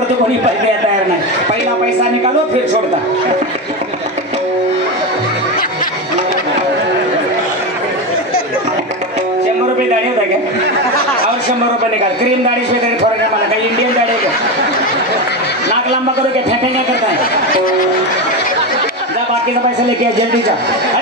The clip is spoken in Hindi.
करतो कोई पैसे तैयार नहीं पहला पैसा निकालो फिर सोडता शंबर रुपये दाढी होता क्या और शंबर रुपये निकाल क्रीम दाढी से दाढी थोड़ा माना कहीं इंडियन दाढी होत्या नाक लंबा करो क्या फेफे नाही करता जा बाकीचा पैसे लेके जल्दी जा